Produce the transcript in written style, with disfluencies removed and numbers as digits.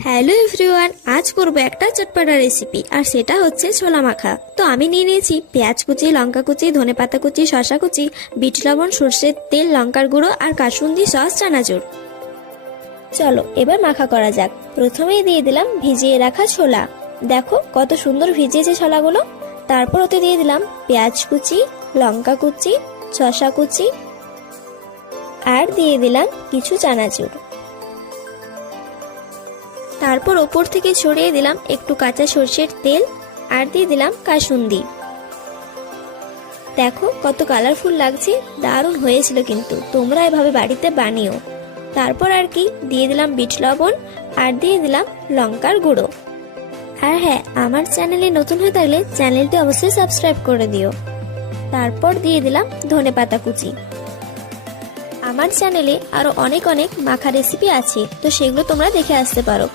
Hello everyone, আজ করব একটা চটপটা রেসিপি আর সেটা হচ্ছে ছোলা মাখা। তো আমি নিয়ে নিয়েছি পেঁয়াজ কুচি, লঙ্কা কুচি, ধনেপাতা কুচি, শসা কুচি, বিট লবণ, সর্ষের তেল, লঙ্কার গুঁড়ো আর কাসুন্দি সস, চানাচুর। চলো এবার মাখা করা যাক। প্রথমেই দিয়ে দিলাম ভিজিয়ে রাখা ছোলা। দেখো কত সুন্দর ভিজিয়েছে ছোলাগুলো। তারপর ওতে দিয়ে দিলাম পেঁয়াজ কুচি, লঙ্কা কুচি, শসা কুচি আর দিয়ে দিলাম কিছু চানাচুর। তারপর ওপর থেকে ছড়িয়ে দিলাম একটু কাঁচা সর্ষের তেল আর দিয়ে দিলাম কাসুন্দি। দেখো কত কালারফুল লাগছে, দারুণ হয়েছিল কিন্তু, তোমরা এভাবে বাড়িতে বানিও। তারপর আর কি দিয়ে দিলাম বিট লবণ আর দিয়ে দিলাম লঙ্কার গুঁড়ো। আর হ্যাঁ, আমার চ্যানেলে নতুন হয়ে থাকলে চ্যানেলটি অবশ্যই সাবস্ক্রাইব করে দিও। তারপর দিয়ে দিলাম ধনেপাতা কুচি। আমার চ্যানেলে আরো অনেক মাখা রেসিপি আছে, তো সেগুলো তোমরা দেখে আসতে পারো।